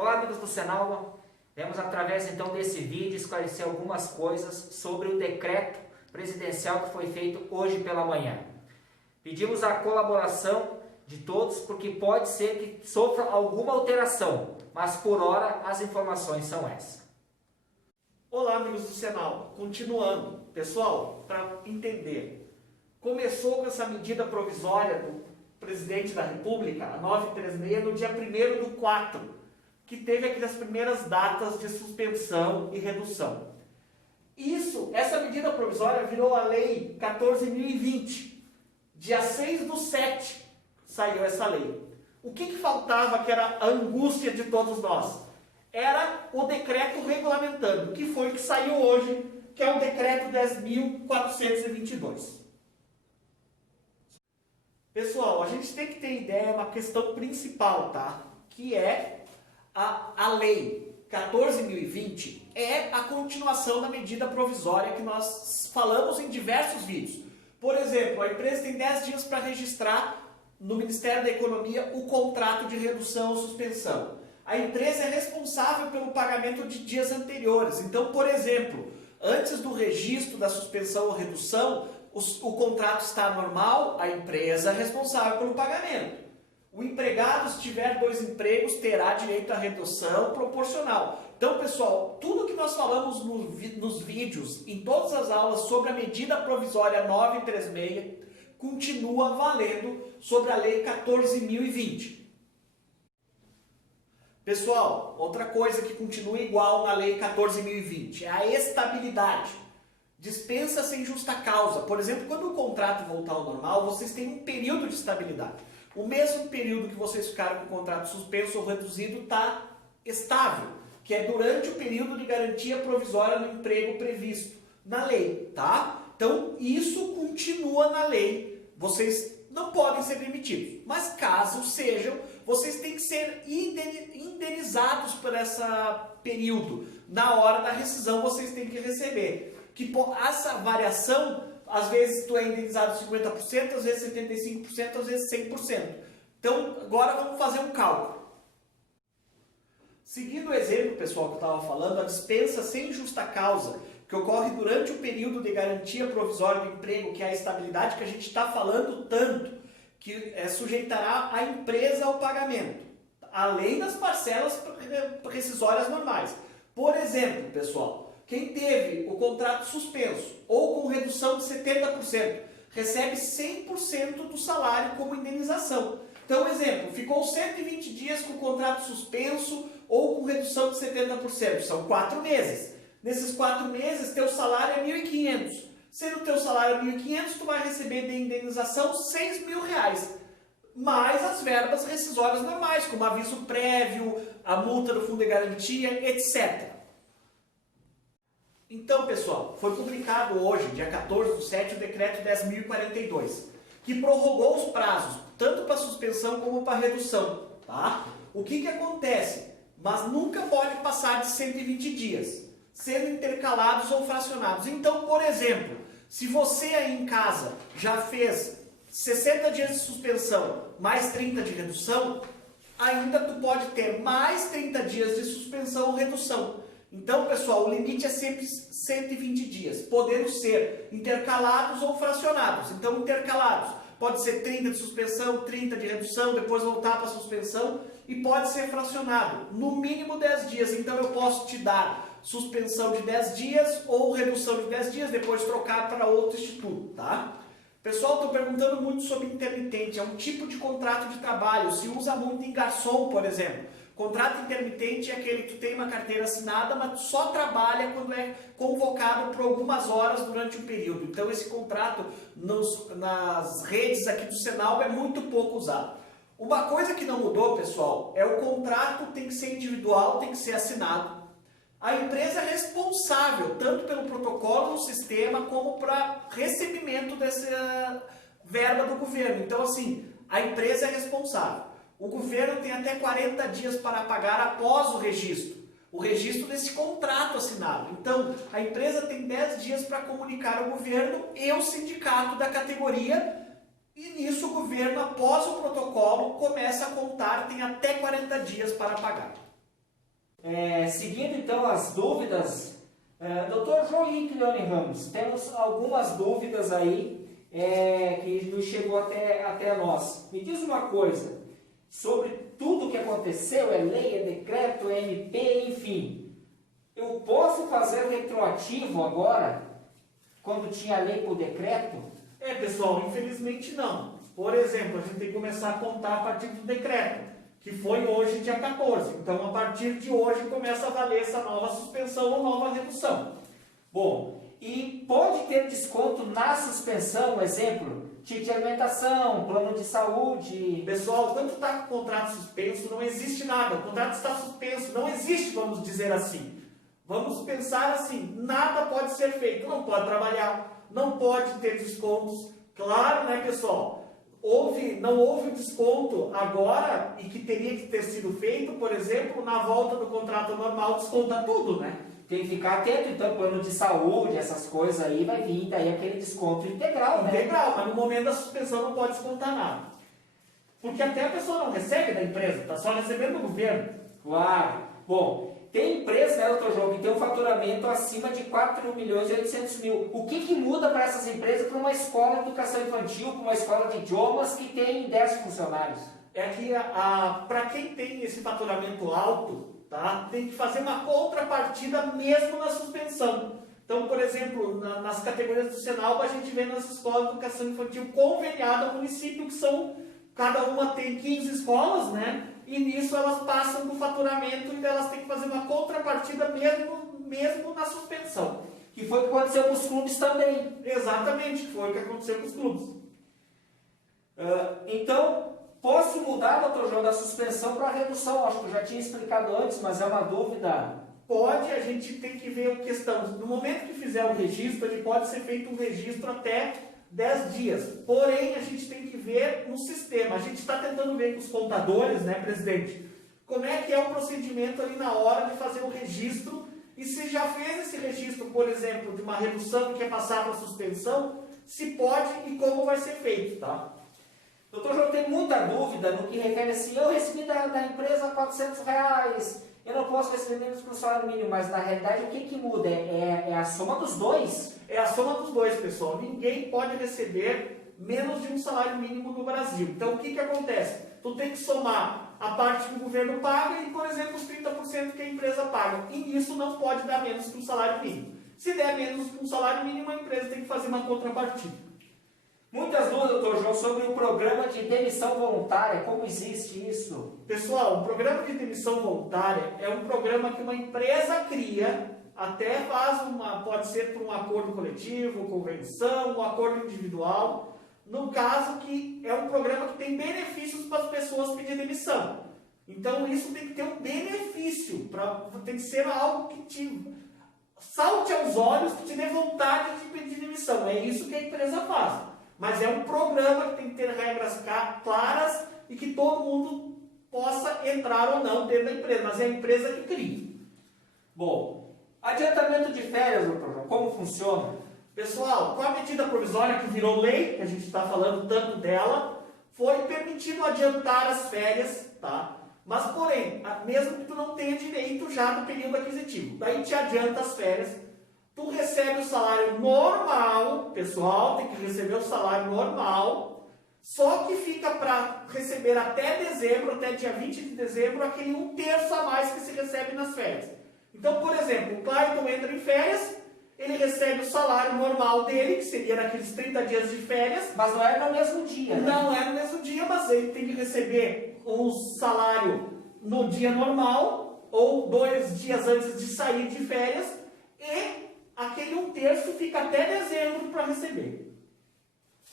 Olá, amigos do Senalva. Vamos, através então desse vídeo, esclarecer algumas coisas sobre o decreto presidencial que foi feito hoje pela manhã. Pedimos a colaboração de todos, porque pode ser que sofra alguma alteração, mas por hora as informações são essas. Olá, amigos do Senalva. Continuando, pessoal, para entender, começou com essa medida provisória do presidente da República, a 936, no dia 1º/4, que teve aqui as primeiras datas de suspensão e redução. Essa medida provisória virou a Lei 14.020. Dia 6/7 saiu essa lei. O que faltava, que era a angústia de todos nós? Era o decreto regulamentando, que foi o que saiu hoje, que é o decreto 10.422. Pessoal, a gente tem que ter ideia, uma questão principal, tá? Que é a lei 14.020 é a continuação da medida provisória que nós falamos em diversos vídeos. Por exemplo, a empresa tem 10 dias para registrar no Ministério da Economia o contrato de redução ou suspensão. A empresa é responsável pelo pagamento de dias anteriores. Então, por exemplo, antes do registro da suspensão ou redução, o contrato está normal, a empresa é responsável pelo pagamento. O empregado, se tiver 2 empregos, terá direito à redução proporcional. Então, pessoal, tudo que nós falamos nos vídeos, em todas as aulas sobre a medida provisória 936, continua valendo sobre a Lei 14.020. Pessoal, outra coisa que continua igual na Lei 14.020 é a estabilidade. Dispensa sem justa causa. Por exemplo, quando o contrato voltar ao normal, vocês têm um período de estabilidade. O mesmo período que vocês ficaram com o contrato suspenso ou reduzido está estável, que é durante o período de garantia provisória no emprego previsto na lei, tá? Então, isso continua na lei. Vocês não podem ser demitidos, mas caso sejam, vocês têm que ser indenizados por esse período. Na hora da rescisão, vocês têm que receber. Que essa variação, às vezes tu é indenizado 50%, às vezes 75%, às vezes 100%. Então, agora vamos fazer um cálculo. Seguindo o exemplo, pessoal, que eu estava falando, a dispensa sem justa causa, que ocorre durante o período de garantia provisória do emprego, que é a estabilidade que a gente está falando tanto, que sujeitará a empresa ao pagamento, além das parcelas rescisórias normais. Por exemplo, pessoal, quem teve o contrato suspenso ou com redução de 70%, recebe 100% do salário como indenização. Então, exemplo, ficou 120 dias com o contrato suspenso ou com redução de 70%, são 4 meses. Nesses 4 meses, teu salário é R$ 1.500. Sendo o teu salário R$ 1.500, tu vai receber de indenização R$ 6.000, mais as verbas rescisórias normais, como aviso prévio, a multa do fundo de garantia, etc. Então, pessoal, foi publicado hoje, dia 14/7, o decreto 10.042, que prorrogou os prazos, tanto para suspensão como para redução, tá? O que acontece? Mas nunca pode passar de 120 dias, sendo intercalados ou fracionados. Então, por exemplo, se você aí em casa já fez 60 dias de suspensão mais 30 de redução, ainda tu pode ter mais 30 dias de suspensão ou redução. Então, pessoal, o limite é sempre 120 dias, podendo ser intercalados ou fracionados. Então, intercalados pode ser 30 de suspensão, 30 de redução, depois voltar para a suspensão, e pode ser fracionado, no mínimo 10 dias. Então, eu posso te dar suspensão de 10 dias ou redução de 10 dias, depois trocar para outro instituto, tá? Pessoal, estou perguntando muito sobre intermitente. É um tipo de contrato de trabalho, se usa muito em garçom, por exemplo. Contrato intermitente é aquele que tu tem uma carteira assinada, mas tu só trabalha quando é convocado por algumas horas durante um período. Então, esse contrato nas redes aqui do Senalva é muito pouco usado. Uma coisa que não mudou, pessoal, é o contrato tem que ser individual, tem que ser assinado. A empresa é responsável tanto pelo protocolo no sistema como para recebimento dessa verba do governo. Então, assim, a empresa é responsável. O governo tem até 40 dias para pagar após o registro desse contrato assinado. Então, a empresa tem 10 dias para comunicar ao governo e ao sindicato da categoria, e nisso o governo, após o protocolo, começa a contar, tem até 40 dias para pagar. Seguindo então as dúvidas, Dr. João Henrique Leone Ramos, temos algumas dúvidas aí que nos chegou até nós. Me diz uma coisa, sobre tudo o que aconteceu, é lei, é decreto, é MP, enfim, eu posso fazer retroativo agora, quando tinha lei por decreto? Pessoal, infelizmente não. Por exemplo, a gente tem que começar a contar a partir do decreto, que foi hoje, dia 14. Então, a partir de hoje, começa a valer essa nova suspensão ou nova redução. Bom, e pode ter desconto na suspensão, exemplo, ticket de alimentação, plano de saúde. Pessoal, quando está com o contrato suspenso, não existe nada. O contrato está suspenso, não existe, vamos dizer assim. Vamos pensar assim, nada pode ser feito. Não pode trabalhar, não pode ter descontos. Claro, né, pessoal? Não houve desconto agora e que teria que ter sido feito, por exemplo, na volta do contrato normal, desconta tudo, né? Tem que ficar atento, então, plano de saúde, essas coisas aí, vai vir daí aquele desconto integral, né? Integral, mas no momento da suspensão não pode descontar nada. Porque até a pessoa não recebe da empresa, está só recebendo do governo. Claro. Bom, tem empresa, né, doutor João, que tem um faturamento acima de 4.800.000. O que muda para essas empresas para uma escola de educação infantil, para uma escola de idiomas que tem 10 funcionários? É que para quem tem esse faturamento alto, tá, tem que fazer uma contrapartida mesmo na suspensão. Então, por exemplo, nas categorias do Senalba, a gente vê nas escolas de educação infantil conveniada ao município, que são, cada uma tem 15 escolas, né? E nisso elas passam do faturamento e elas têm que fazer uma contrapartida mesmo na suspensão. Que foi o que aconteceu com os clubes também. Exatamente, que foi o que aconteceu com os clubes. Então, posso mudar, doutor João, da suspensão para redução? Acho que eu já tinha explicado antes, mas é uma dúvida. Pode, a gente tem que ver a questão. No momento que fizer o registro, ele pode ser feito um registro até 10 dias. Porém, a gente tem que ver no sistema. A gente está tentando ver com os contadores, né, presidente? Como é que é o procedimento ali na hora de fazer o registro. E se já fez esse registro, por exemplo, de uma redução e quer passar para suspensão, se pode e como vai ser feito, tá? Doutor João, tem muita dúvida no que refere assim, eu recebi da empresa R$400, eu não posso receber menos que o salário mínimo, mas na realidade o que muda? É a soma dos dois? É a soma dos dois, pessoal. Ninguém pode receber menos de um salário mínimo no Brasil. Então, o que acontece? Tu tem que somar a parte que o governo paga e, por exemplo, os 30% que a empresa paga. E isso não pode dar menos que um salário mínimo. Se der menos que um salário mínimo, a empresa tem que fazer uma contrapartida. Muitas dúvidas, doutor João, sobre o programa de demissão voluntária, como existe isso? Pessoal, o programa de demissão voluntária é um programa que uma empresa cria, até faz pode ser por um acordo coletivo, convenção, um acordo individual, no caso que é um programa que tem benefícios para as pessoas pedir demissão. Então isso tem que ter um benefício, tem que ser algo que te salte aos olhos, que te dê vontade de pedir demissão. É isso que a empresa faz. Mas é um programa que tem que ter regras claras e que todo mundo possa entrar ou não dentro da empresa, mas é a empresa que cria. Bom, adiantamento de férias, doutor João, como funciona? Pessoal, com a medida provisória que virou lei, que a gente está falando tanto dela, foi permitido adiantar as férias, tá? Mas, porém, mesmo que tu não tenha direito já do período aquisitivo, daí te adianta as férias, tu recebe o salário normal, pessoal, tem que receber o salário normal, só que fica para receber até dezembro, até dia 20 de dezembro, aquele 1/3 a mais que se recebe nas férias. Então, por exemplo, o Clayton entra em férias, ele recebe o salário normal dele, que seria naqueles 30 dias de férias. Mas não é no mesmo dia, né? Não é no mesmo dia, mas ele tem que receber um salário no dia normal, ou 2 dias antes de sair de férias, e aquele 1/3 fica até dezembro para receber.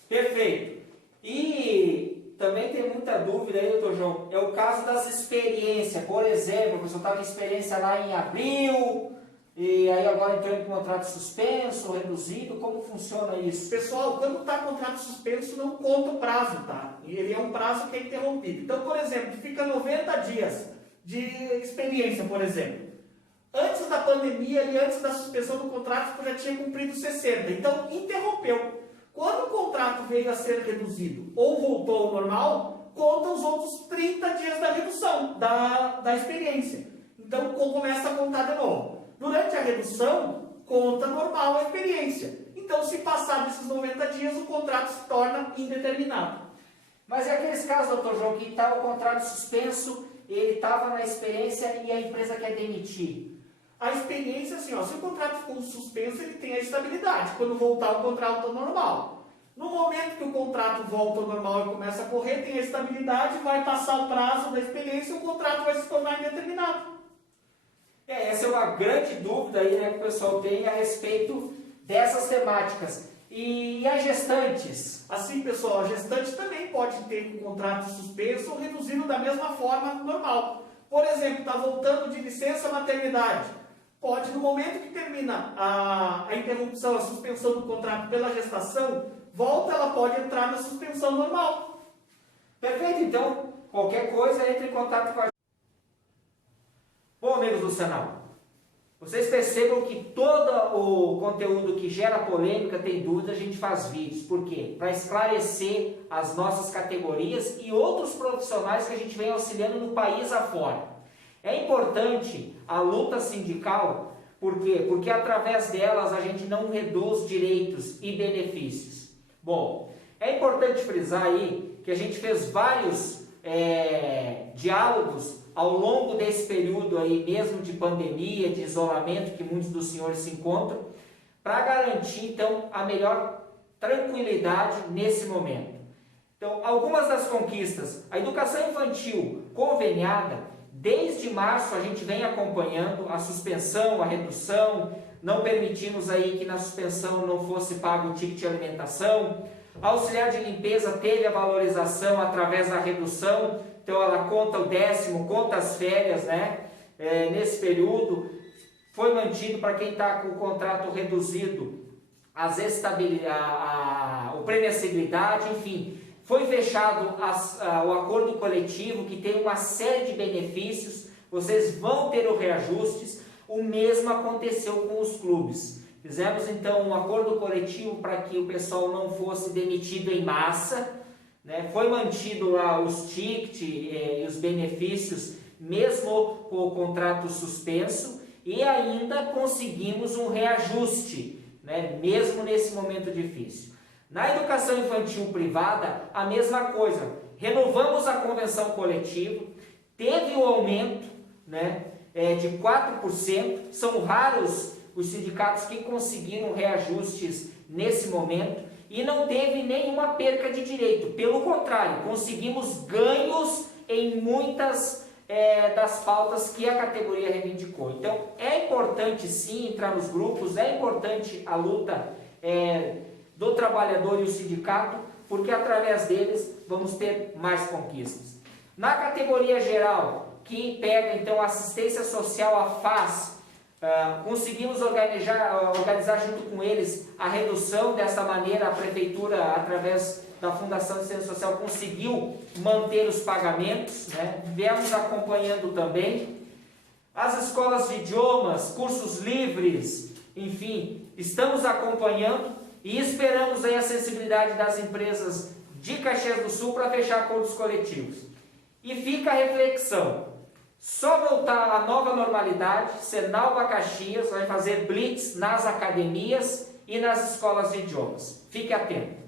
Perfeito. E também tem muita dúvida aí, doutor João, é o caso das experiências. Por exemplo, a pessoa estava em experiência lá em abril, e aí agora entrou em contrato suspenso, reduzido, como funciona isso? Pessoal, quando está contrato suspenso, não conta o prazo, tá? E ele é um prazo que é interrompido. Então, por exemplo, fica 90 dias de experiência, por exemplo. Antes da pandemia e antes da suspensão do contrato, já tinha cumprido 60. Então, interrompeu. Quando o contrato veio a ser reduzido ou voltou ao normal, conta os outros 30 dias da redução, da experiência. Então, começa a contar de novo. Durante a redução, conta normal a experiência. Então, se passar desses 90 dias, o contrato se torna indeterminado. Mas é aqueles casos, doutor João, que está o contrato suspenso, ele estava na experiência e a empresa quer demitir. A experiência, assim, ó, se o contrato ficou suspenso, ele tem a estabilidade. Quando voltar o contrato ao normal. No momento que o contrato volta ao normal e começa a correr, tem a estabilidade, vai passar o prazo da experiência e o contrato vai se tornar indeterminado. Essa é uma grande dúvida aí, né, que o pessoal tem a respeito dessas temáticas. E as gestantes? Assim, pessoal, a gestante também pode ter um contrato suspenso ou reduzido da mesma forma normal. Por exemplo, está voltando de licença maternidade. Pode, no momento que termina a interrupção, a suspensão do contrato pela gestação, ela pode entrar na suspensão normal. Perfeito, então, qualquer coisa, entre em contato com a gente. Bom, amigos do canal, vocês percebam que todo o conteúdo que gera polêmica, tem dúvida, a gente faz vídeos. Por quê? Para esclarecer as nossas categorias e outros profissionais que a gente vem auxiliando no país afora. É importante a luta sindical, por quê? Porque através delas a gente não reduz direitos e benefícios. Bom, é importante frisar aí que a gente fez vários diálogos ao longo desse período aí mesmo de pandemia, de isolamento que muitos dos senhores se encontram, para garantir então a melhor tranquilidade nesse momento. Então, algumas das conquistas, a educação infantil conveniada, desde março a gente vem acompanhando a suspensão, a redução, não permitimos aí que na suspensão não fosse pago o ticket de alimentação. A auxiliar de limpeza teve a valorização através da redução, então ela conta o 10º, conta as férias, né? Nesse período. Foi mantido para quem está com o contrato reduzido o previsibilidade, enfim. Foi fechado o acordo coletivo que tem uma série de benefícios, vocês vão ter o reajustes, o mesmo aconteceu com os clubes. Fizemos então um acordo coletivo para que o pessoal não fosse demitido em massa, né? Foi mantido lá os tickets e os benefícios, mesmo com o contrato suspenso, e ainda conseguimos um reajuste, né? Mesmo nesse momento difícil. Na educação infantil privada, a mesma coisa. Renovamos a convenção coletiva, teve o aumento, né, de 4%. São raros os sindicatos que conseguiram reajustes nesse momento e não teve nenhuma perca de direito. Pelo contrário, conseguimos ganhos em muitas das pautas que a categoria reivindicou. Então, é importante sim entrar nos grupos, é importante a luta do trabalhador e o sindicato, porque através deles vamos ter mais conquistas. Na categoria geral, que pega então a assistência social, a FAS, conseguimos organizar junto com eles a redução. Dessa maneira a prefeitura, através da Fundação de Assistência Social, conseguiu manter os pagamentos, né? Viemos acompanhando também as escolas de idiomas, cursos livres, enfim, estamos acompanhando e esperamos aí a sensibilidade das empresas de Caxias do Sul para fechar acordos coletivos. E fica a reflexão, só voltar à nova normalidade, Senalva Caxias vai fazer blitz nas academias e nas escolas de idiomas. Fique atento.